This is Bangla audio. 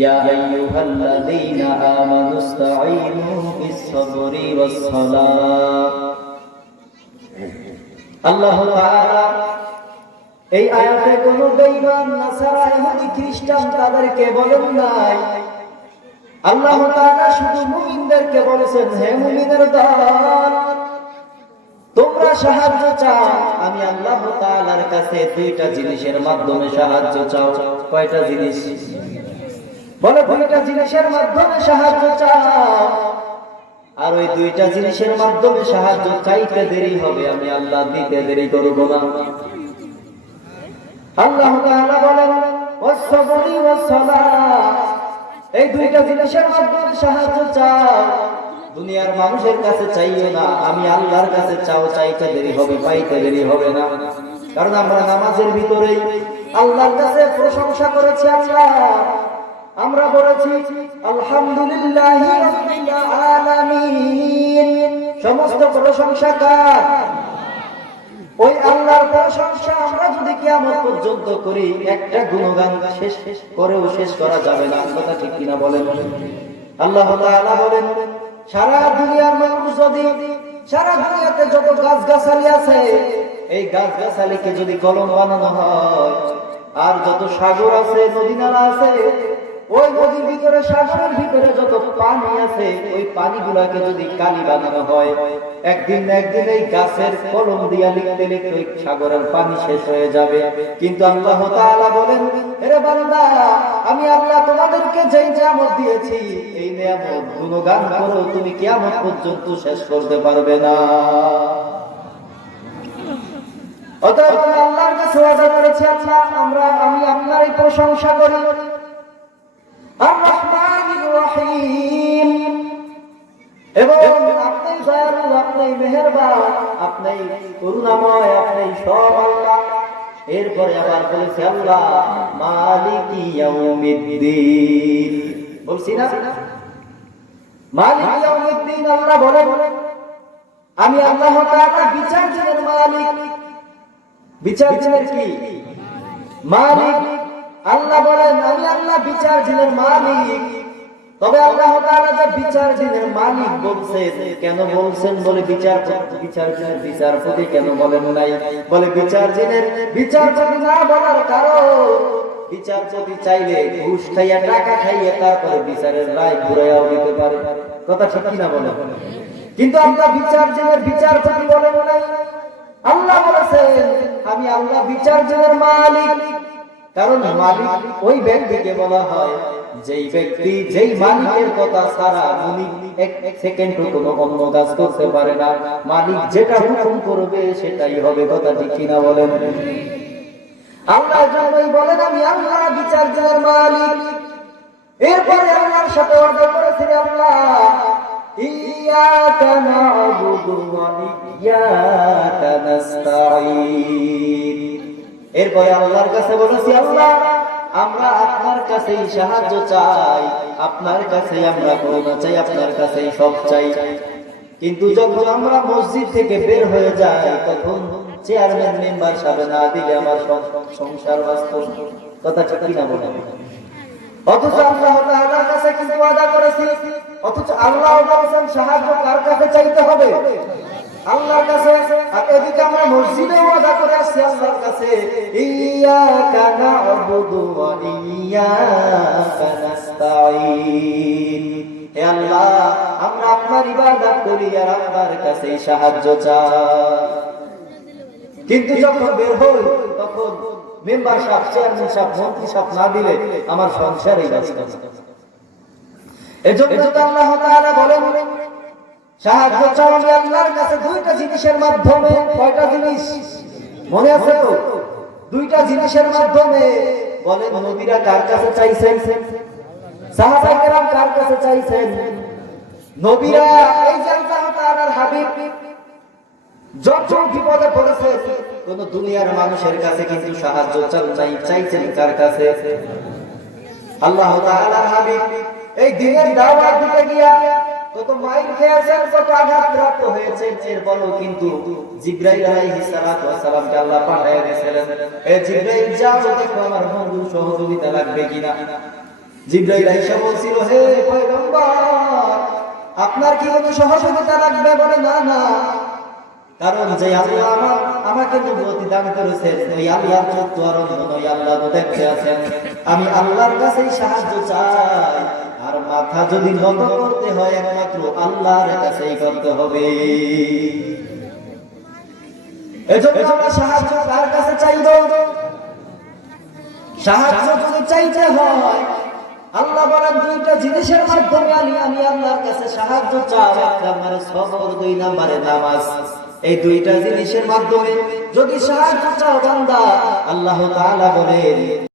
ইয়া আইয়ুহাল্লাযীনা আমানুস্তাঈনু বিস-সাবরি ওয়াস-সালাহ। আল্লাহ তাআলা এই আয়াতে কোন বেঈমান নাসারা ইহুদি খ্রিস্টান তাদেরকে বলেন নাই, আল্লাহ তাআলা শুধু মুমিনদেরকে বলেছেন, হে মুমিনের দল, তোমরা সাহায্য চাও, আমি আল্লাহ তাআলার কাছে দুইটা জিনিসের মাধ্যমে সাহায্য চাও। কয়টা জিনিস? বলে দুইটা জিনিসের মাধ্যমে সাহায্য চাও, আর ওই দুইটা জিনিসের মাধ্যমে সাহায্য চাইতে দেরি হবে, আমি আল্লাহ দিতে দেরি করব না। আল্লাহ তাআলা বলেন ওয়াস-সাবরি ওয়াস-সালাহ, এই দুইটা জিনিসের মাধ্যমে সাহায্য চাও, দুনিয়ার মানুষের কাছে চাইও না, আমি আল্লাহর কাছে চাও, চাইতে দেরি হবে, পাইতে দেরি হবে না। কারণ আমরা নামাজের ভিতরেই আল্লাহর কাছে প্রশংসা করেছি আল্লাহ, আমরা বলেছি আলহামদুলিল্লাহি রাব্বিল আলামিন, সমস্ত প্রশংসা কার? ওই আল্লাহর প্রশংসা আমরা যদি কিয়ামত পর্যন্ত করি, একটা গুণগান শেষ করেও শেষ করা যাবে না। কথা ঠিক কিনা বলেন? আল্লাহ তাআলা বলেন, সারা দুনিয়ার মানুষ যদি, সারা দুনিয়াতে যত গাছগাছালি আছে, এই গাছগাছালিকে যদি কলম বানানো হয়, আর যত সাগর আছে, নদী নালা আছে, ওই নদীর ভিতরে, সাগরের ভিতরে যত পানি আছে, ওই পানিগুলোকে যদি কালি বানানো হয়, একদিন না একদিন এই গাছের কলম দিয়া লিখতে লিখতে ওই সাগরের পানি শেষ হয়ে যাবে। কিন্তু আল্লাহ তাআলা বলেন, হে বান্দা, আমি আল্লাহ তোমাদেরকে যেই নিয়ামত দিয়েছি, এই নিয়ামত গুণগান করো, তুমি কিয়ামত পর্যন্ত শেষ করতে পারবে না। অতএব আল্লাহর কাছে ওয়াদা করেছি, আল্লাহ আমি আপনার এই প্রশংসা করি, আর-রহমানির রহিম, এবং আপনি দয়ালু, আপনি মেহেরবান, আপনি করুণাময়, আপনি সব আল্লাহ। এরপরে আবার বলেছে আল্লাহ মালিকি ইয়াউমিদ্দিন, বলছি না? মালিকি ইয়াউমিদ্দিন, আল্লাহ বলেন আমি আল্লাহ তাআলা বিচার দিনের মালিক। বিচার দিনের কি মালিক? আল্লাহ বলেন আমি আল্লাহ বিচার দিনের মালিক। তবে আল্লাহ তাআলা যে বিচার দিনের মালিক বলছেন, কেন বলছেন? বলে বিচারপতি কেন বলেন নাই? বলে বিচারপতি না বলার কারণ, বিচারপতি চাইলে ঘুষ খাইয়া, টাকা খাইয়া, তারপরে বিচারের রায় ঘুরাইয়াও দিতে পারে। কথা ঠিক কিনা বলেন? কিন্তু আমরা বিচার দিনের বিচারপতি বলেন নাই, আল্লাহ বলেছেন আমি আল্লাহ বিচার দিনের মালিক। কারণ মালিক ওই ব্যক্তিকে বলা হয় যেই ব্যক্তি, যেই মালিকের কথা ছাড়া মালিক এক সেকেন্ডও কোনো অন্য কাজ করতে পারে না। মালিক যেটা হুকুম করবে সেটাই হবে। কথা ঠিক কিনা বলেন? আল্লাহ জন্যই বলেন আমি আল্লাহ বিচার দিনের মালিক। এরপরে আল্লাহর সাথে ওয়াদা করেছেন আল্লাহ ইয়াকা না'বুদু ওয়া ইয়াকা নাস্তাঈন। এরপরে আল্লাহর কাছে বলেছি আল্লাহ আমরা আপনার কাছেই সাহায্য চাই, আপনার কাছেই আমরা করুণা চাই, আপনার কাছেই সব চাই। কিন্তু যখন আমরা মসজিদ থেকে বের হয়ে যাই, তখন চেয়ারম্যান মেম্বার সাহেব না দিলে আমার সংসার বাস্তব। কথা ঠিক কিনা বলেন? অথচ আল্লাহ তাআলার কাছে কিন্তু ওয়াদা করেছি, অথচ আল্লাহ বলেছেন সাহায্য কার কাছে চাইতে হবে? আল্লাহর কাছে। আর এদিকে আমরা মসজিদে ওয়াদা করে আসছি আল্লাহর কাছে ইয়াকা না'বুদু ওয়া ইয়াকা নাস্তাঈন। হে আল্লাহ আমরা আপনার ইবাদত করি আর আপনার কাছেই সাহায্য চাই। কিন্তু যখন বের হই তখন মেম্বার সাহেব, চেয়ারম্যান সাহেব, মন্ত্রী সাহেব না দিলে আমার সংসারই বাঁচবে না। এজন্য তো আল্লাহ তাআলা বলেন সাহায্য চাও আমি আল্লাহর কাছে দুইটা জিনিসের মাধ্যমে। কয়টা জিনিস মনে আছে তো? দুইটা জিনিসের মাধ্যমে। বলেন নবীরা কার কাছে চাইছেন? সাহাবায়ে কেরাম কার কাছে চাইছেন? নবীরা এই যে আল্লাহ তাআলার হাবিব যখন বিপদে পড়েছে কোন দুনিয়ার মানুষের কাছে কিন্তু সাহায্য চাইছেন কার কাছে? আল্লাহ তাআলার হাবিব এই দিনের দাওয়াত দিতে গিয়া কত মাইল খেয়েছেন, কত আঘাতপ্রাপ্ত হয়েছেন। এরপরও কিন্তু জিবরাইল আলাইহিস সালাতু ওয়াস সালামকে আল্লাহ পাঠিয়ে দিয়েছিলেন, হে জিবরাইল যাও দেখো আমার বন্ধু সহযোগিতা লাগবে কিনা। জিবরাইল আইসা বলছিল, হে পয়গম্বর, আপনার কি কোনো সহযোগিতা লাগবে? বলে না না, কারণ যে আল্লাহ আমাকে নবুয়তি দান করেছেন, ওই আল্লাহর চোখ তো আর অন্ধ নয়, আল্লাহ তো দেখতে আছেন। আমি আল্লাহর কাছেই সাহায্য চাই, আর মাথা যদি নত করতে হয় একমাত্র আল্লাহর কাছেই করতে হবে। এজন্য আমরা সাহায্য কার কাছে চাইব? সাহায্য যদি চাইতে হয়, আল্লাহ বলেন দুইটা জিনিসের মাধ্যমে আমি আল্লাহর কাছে সাহায্য চাই। এক নম্বরে সবর, দুই নম্বরে নামাজ। এই দুইটা জিনিসের মাধ্যমে যদি সাহায্য চাও বান্দা, আল্লাহ তাআলা বলেন